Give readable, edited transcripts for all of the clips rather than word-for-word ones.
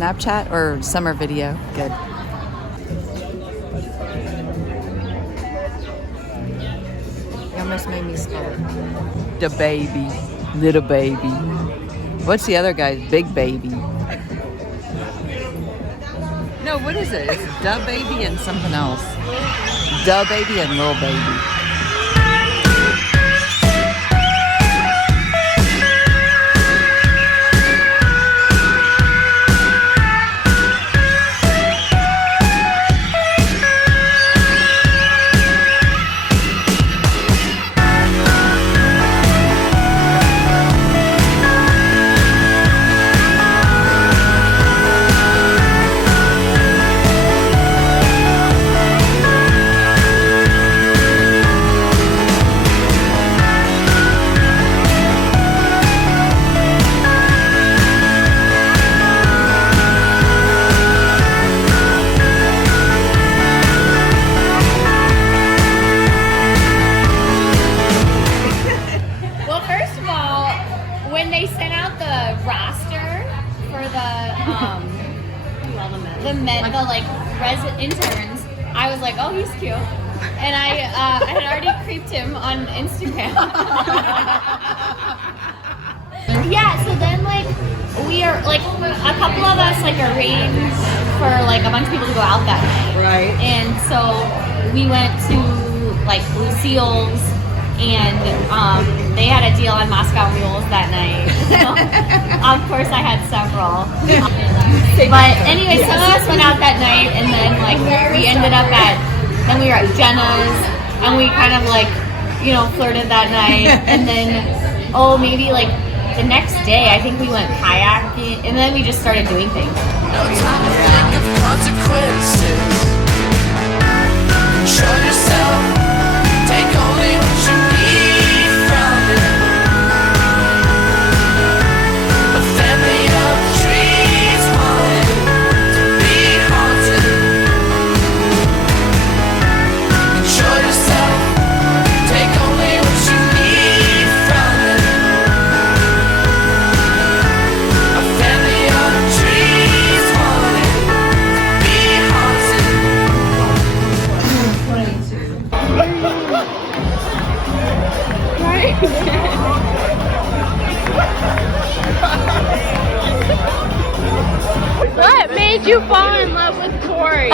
Snapchat or summer video? Good. You almost made me spell it. The baby. Little baby. What's the other guy? Big baby. No, what is it? It's the baby and something else. The baby and little baby. interns, I was like, oh, he's cute. And I had already creeped him on Instagram. Yeah, so then like we are like a couple of us like arranged for like a bunch of people to go out that night. Right. And so we went to like Lucille's and they had a deal on Moscow Mules that night. So, of course I had several. But anyway, some of us went out that night and then like we ended up then we were at Jenna's and we kind of like, you know, flirted that night and then maybe like the next day I think we went kayaking and then we just started doing things. No time to think of consequences. Control yourself. Take only what you need from it. A family of trees wanted to be haunted. Control yourself. Take only what you need from it. A family of trees wanted to be haunted. What made you fall in love with Corey?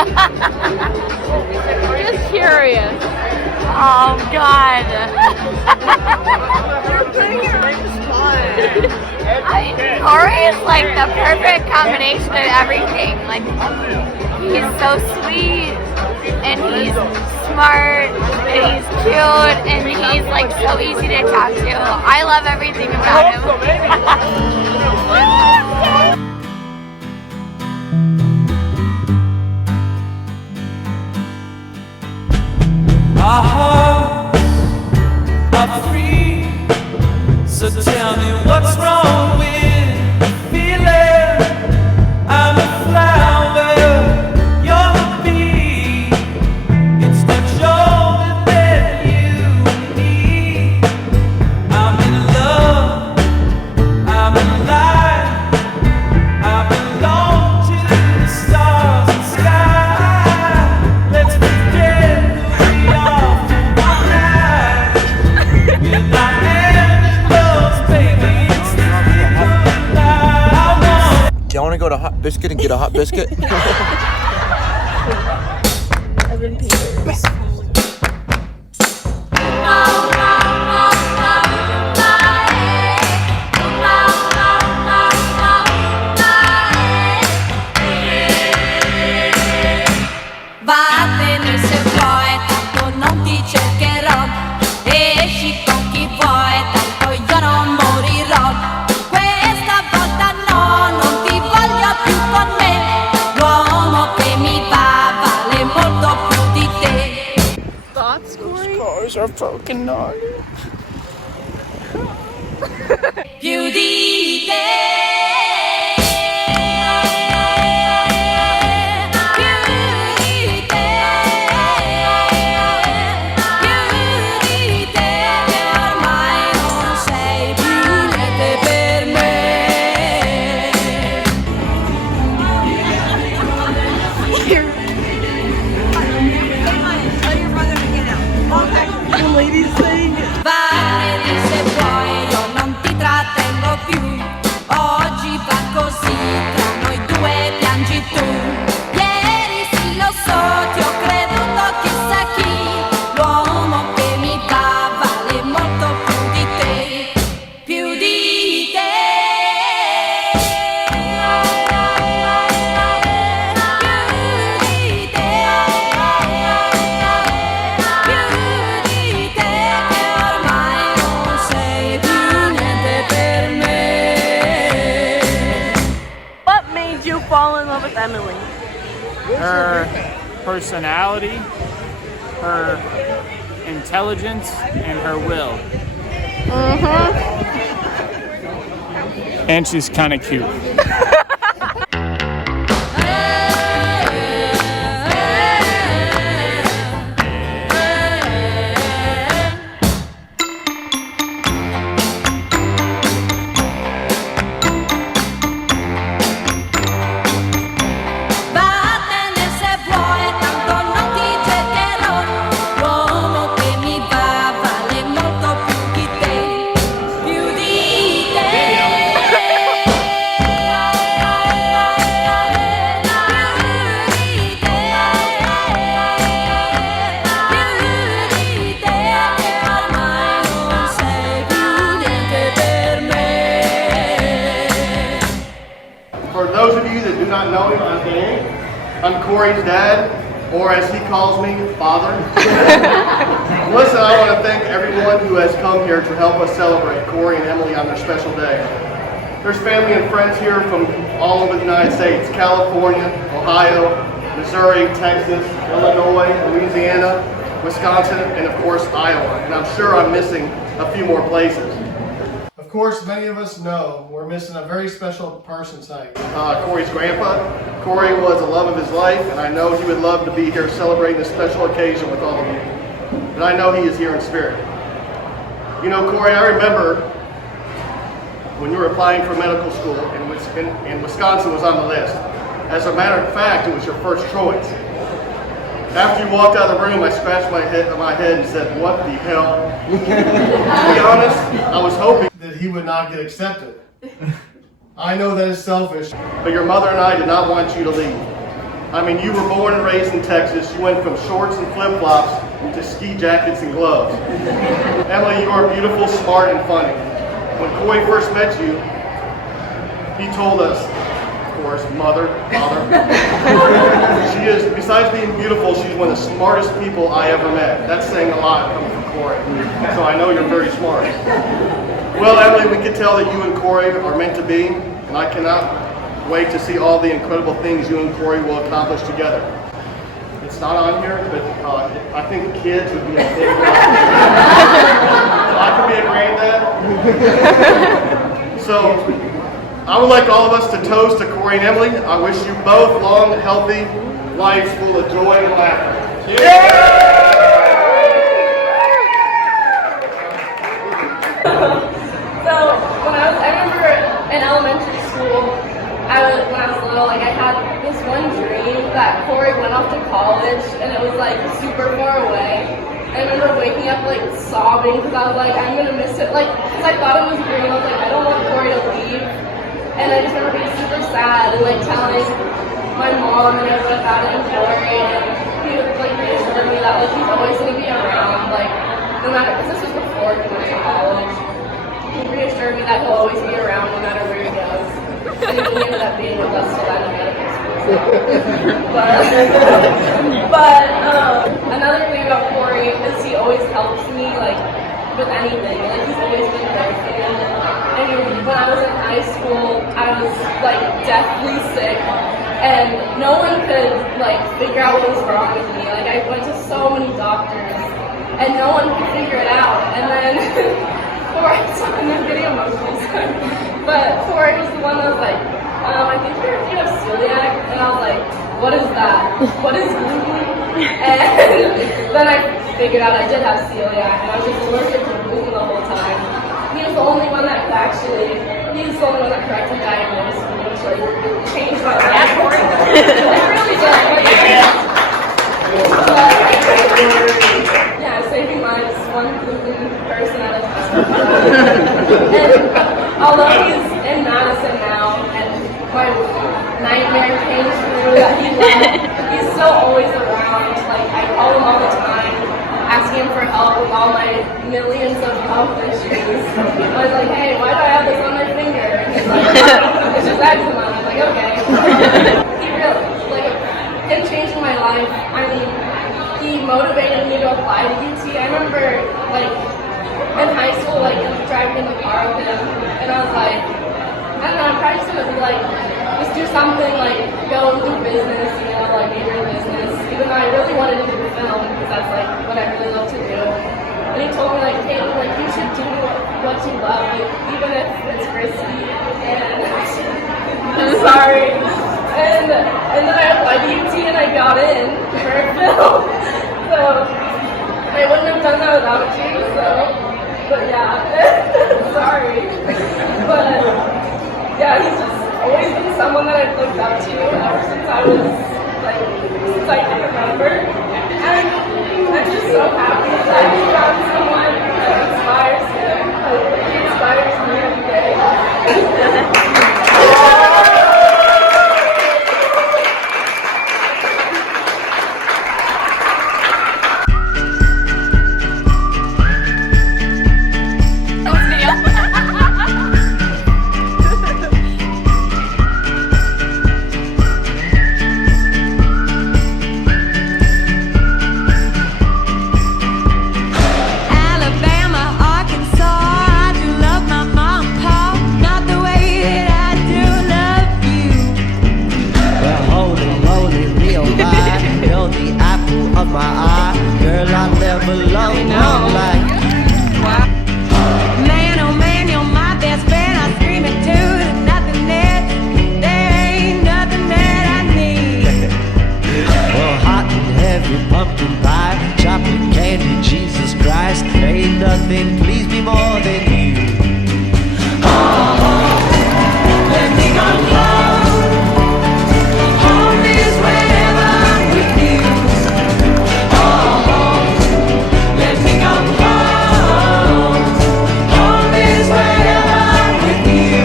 Just curious. Oh God. Corey is like the perfect combination of everything. Like he's so sweet and he's smart and he's cute and he's like so easy to talk to. I love everything about him. Our hearts are free, so tell me what's wrong with the feeling. I'm a flower, you're a bee. It's much older than you and me. I'm in love, I'm alive, I belong to the stars and sky. Let's forget who we are for one night. We're not animals, baby, it's the people that I want. Do y'all want to go to Hot Biscuit and get a hot biscuit? Vattene se vuoi, tanto non ti cercherò. Esci con chi vuoi, tanto io non morirò. Questa volta no, non ti voglio più con me. L'uomo che mi va vale molto più di te. Thoughts, Corey? Cars are fucking gnarly. Più di te. you fall in love with Emily? Her personality, her intelligence, and her will. And she's kind of cute. Vattene se vuoi, tanto non ti cercherò. L'uomo che mi va vale molto più di te, più di te. Più di te, che ormai non sei più niente per me. For those of you that do not know him, I'm Danny. I'm Corey's dad, or as he calls me, father. Listen, I want to thank everyone who has come here to help us celebrate Corey and Emily on their special day. There's family and friends here from all over the United States: California, Ohio, Missouri, Texas, Illinois, Louisiana, Wisconsin, and of course Iowa. And I'm sure I'm missing a few more places. Of course, many of us know we're missing a very special person tonight. Corey's grandpa. Corey was the love of his life, and I know he would love to be here celebrating this special occasion with all of you. And I know he is here in spirit. You know, Corey, I remember when you were applying for medical school and Wisconsin was on the list. As a matter of fact, it was your first choice. After you walked out of the room, I scratched my head and said, "What the hell?" To be honest, I was hoping that he would not get accepted. I know that is selfish, but your mother and I did not want you to leave. I mean, you were born and raised in Texas. You went from shorts and flip-flops to ski jackets and gloves. Emily, you are beautiful, smart, and funny. When Corey first met you, he told us, of course, mother, father. She is, besides being beautiful, she's one of the smartest people I ever met. That's saying a lot coming from Corey. So I know you're very smart. Well, Emily, we can tell that you and Corey are meant to be, and I cannot wait to see all the incredible things you and Corey will accomplish together. It's not on here, but I think kids would be a big I could be a granddad. So I would like all of us to toast to Corey and Emily. I wish you both long, healthy lives full of joy and laughter. So I remember in elementary school, when I was little, like I had this one dream that Corey went off to college, and it was like super far away. I remember waking up like sobbing because I was like, I'm gonna miss it. Like, because I thought it was a dream. I was like, I don't want Corey to leave. And I just remember being super sad and like telling my mom and everyone about it and Corey, and he would like reassure me that like he's always gonna be around, like no matter, because this was before he went to college. He reassured me that he'll always be around no matter where he goes. And he ended up being with us till that in medical school. But another thing about Corey is he always helps me like with anything. Like he's always been there for me. And when I was in high school, I was like deathly sick, and no one could like figure out what was wrong with me. Like I went to so many doctors, and no one could figure it out. And then Corey, I'm getting emotional, sorry. But Corey was the one that was like, I think you have celiac, and I was like, what is that? What is gluten? And then I figured out I did have celiac, and I was just allergic to gluten the whole time. He was the only one that correctly diagnosed me, which like changed my life. It really did. Yeah, saving lives one gluten person at a time. And although he's in Madison now, and my nightmare came true that he left, he's still always around. Like I call him all the time, asking him for help with all my millions of health issues. I was like, hey, why do I have this on my finger? And he's like, it's just eczema. I was like, okay. He really, like, him changing my life. I mean, he motivated me to apply to UT. I remember, like, in high school, like, driving in the car with him, and I was like, I I don't know, I'm probably just gonna be like, just do something, like, go do business, you know, like, major in business. Even though I really wanted to do film, because that's, like, what I really love to do. And he told me, like, hey, like, you should do what you love, like, even if it's risky. And I'm sorry. And then I applied to UT and I got in for film. So I wouldn't have done that without you, so, but yeah, sorry. But yeah, he's just always been someone that I've looked up to ever since I was, like, since I can remember. And I'm just so happy that he found someone that inspires him. Like, he inspires me every day. Alabama, Arkansas, I do love my mom and pop, not the way that I do love you. Well, holy moly, real life, you're the apple of my eye. Girl, I never loved one like you. Man, oh man, you're my best friend. I scream it too. There's nothing that, there ain't nothing that I need. Well, hot and heavy pumpkin pie, chocolate candy, Jesus Christ, ain't nothing please me more than you. Let me go home. Home is wherever I'm with you. Let me go home. Home is wherever I'm with you.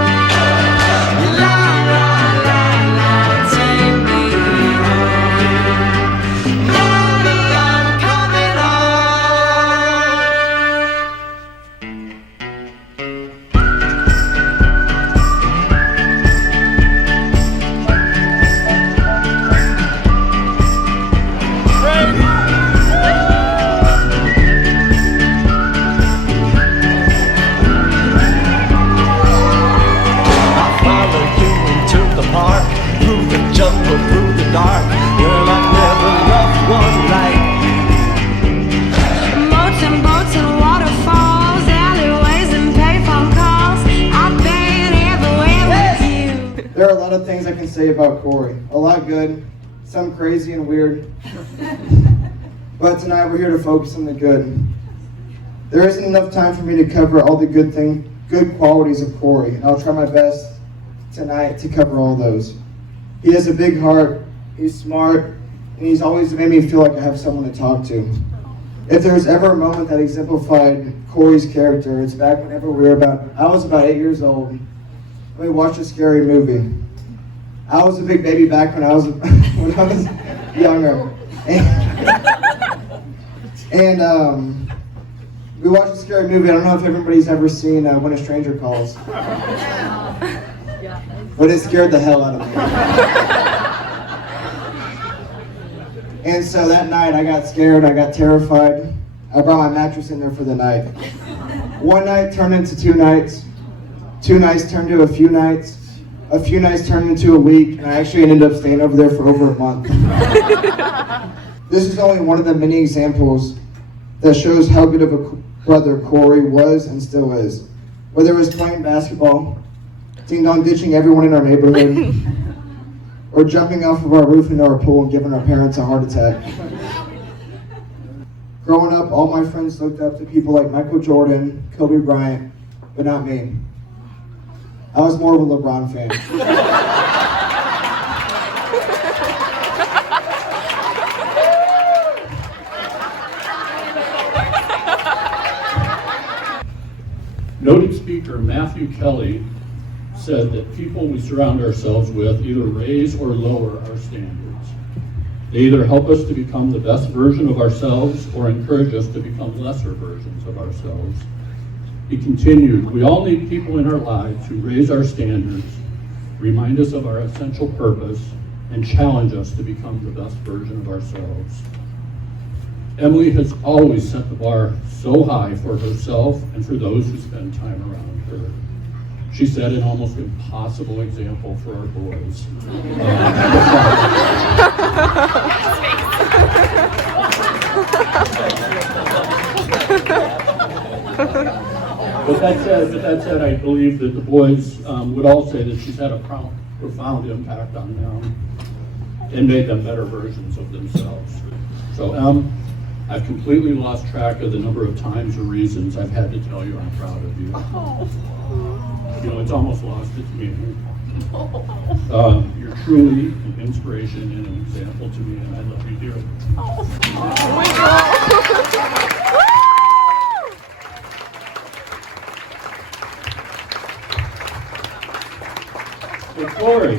La la la la, take me home. Mommy, I'm coming home. I followed you into the park, through the jungle, through the dark. Girl, I never loved one like you. Moats and boats and waterfalls, alleyways and payphone calls. I've been everywhere with you. There are a lot of things I can say about Corey. A lot good, some crazy and weird. But tonight we're here to focus on the good. There isn't enough time for me to cover all the good qualities of Corey, and I'll try my best tonight to cover all those. He has a big heart, he's smart, and he's always made me feel like I have someone to talk to. If there was ever a moment that exemplified Corey's character, it's back whenever I was about 8 years old. We watched a scary movie. I was a big baby back when I was younger. And we watched a scary movie. I don't know if everybody's ever seen When a Stranger Calls. But it scared the hell out of me. And so that night I got scared, I got terrified. I brought my mattress in there for the night. One night turned into 2 nights. 2 nights turned to a few nights. A few nights turned into a week, and I actually ended up staying over there for over a month. This is only one of the many examples that shows how good of a brother Corey was and still is. Whether it was playing basketball, ding-dong ditching everyone in our neighborhood, or jumping off of our roof into our pool and giving our parents a heart attack. Growing up, all my friends looked up to people like Michael Jordan, Kobe Bryant, but not me. I was more of a LeBron fan. Noted speaker Matthew Kelly said that people we surround ourselves with either raise or lower our standards. They either help us to become the best version of ourselves or encourage us to become lesser versions of ourselves. He continued, we all need people in our lives who raise our standards, remind us of our essential purpose, and challenge us to become the best version of ourselves. Emily has always set the bar so high for herself and for those who spend time around her. She set an almost impossible example for our boys. But that said, I believe that the boys would all say that she's had a profound impact on them and made them better versions of themselves. So, I've completely lost track of the number of times or reasons I've had to tell you I'm proud of you. You know, it's almost lost its meaning. You're truly an inspiration and an example to me, and I love you dearly. So Corey,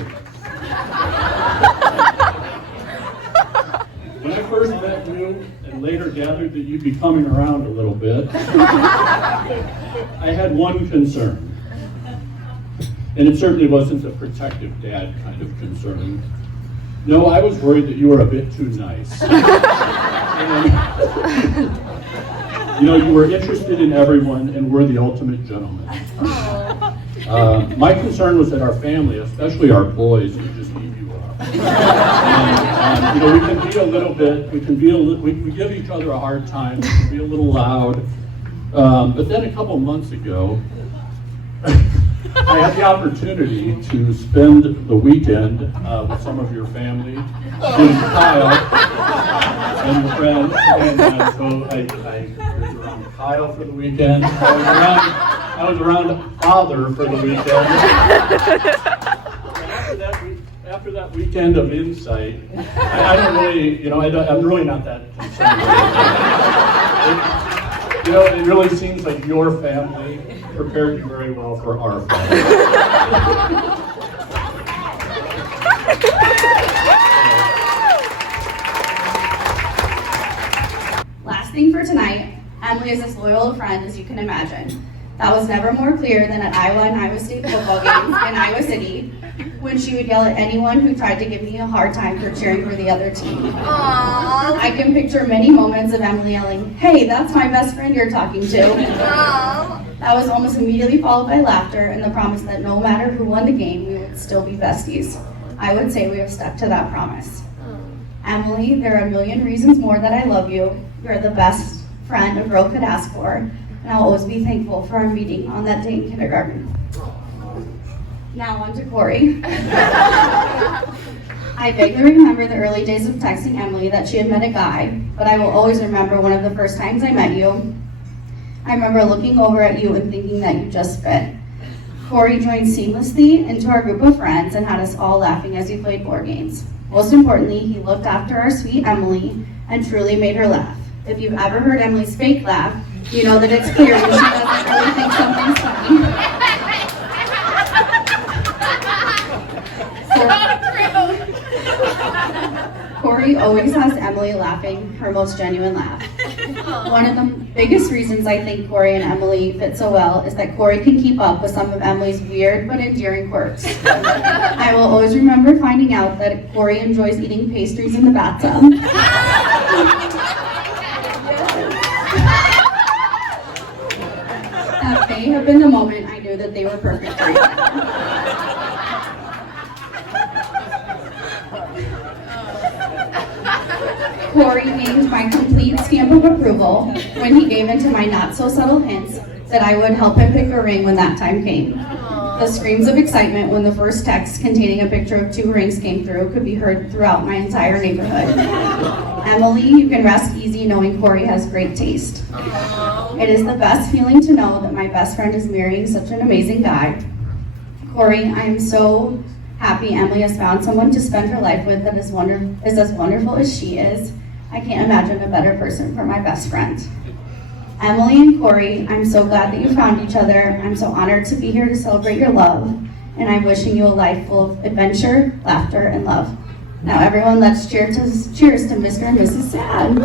when I first met you and later gathered that you'd be coming around a little bit, I had one concern. And it certainly wasn't a protective dad kind of concern. No, I was worried that you were a bit too nice. And, you know, you were interested in everyone and were the ultimate gentleman. My concern was that our family, especially our boys, would just eat you up. And, you know, we can be a little bit, we give each other a hard time, we can be a little loud. But then a couple months ago, I had the opportunity to spend the weekend with some of your family, including Kyle and your friends. And so I was around Kyle for the weekend. I was around Father for the weekend. After that weekend of insight, I don't really, you know, I'm really not that concerned. You know, it really seems like your family prepared you very well for our family. Last thing for tonight, Emily is as loyal a friend as you can imagine. That was never more clear than at Iowa and Iowa State football games in Iowa City, when she would yell at anyone who tried to give me a hard time for cheering for the other team. Aww. I can picture many moments of Emily yelling, "Hey, that's my best friend you're talking to." Aww. That was almost immediately followed by laughter and the promise that no matter who won the game, we would still be besties. I would say we have stuck to that promise. Emily, there are a million reasons more that I love you. You're the best friend a girl could ask for, and I'll always be thankful for our meeting on that day in kindergarten. Now on to Corey. I vaguely remember the early days of texting Emily that she had met a guy, but I will always remember one of the first times I met you. I remember looking over at you and thinking that you just fit. Corey joined seamlessly into our group of friends and had us all laughing as we played board games. Most importantly, he looked after our sweet Emily and truly made her laugh. If you've ever heard Emily's fake laugh, you know that it's clear when she doesn't really think something's funny. Corey always has Emily laughing her most genuine laugh. One of the biggest reasons I think Corey and Emily fit so well is that Corey can keep up with some of Emily's weird but endearing quirks. I will always remember finding out that Corey enjoys eating pastries in the bathtub. That may have been the moment I knew that they were perfect for each other. Corey gained my complete stamp of approval when he gave into my not-so-subtle hints that I would help him pick a ring when that time came. The screams of excitement when the first text containing a picture of 2 rings came through could be heard throughout my entire neighborhood. Emily, you can rest easy knowing Corey has great taste. It is the best feeling to know that my best friend is marrying such an amazing guy. Corey, I am so happy Emily has found someone to spend her life with that is as wonderful as she is. I can't imagine a better person for my best friend. Emily and Corey, I'm so glad that you found each other. I'm so honored to be here to celebrate your love, and I'm wishing you a life full of adventure, laughter, and love. Now everyone, let's cheers to Mr. and Mrs. Sad.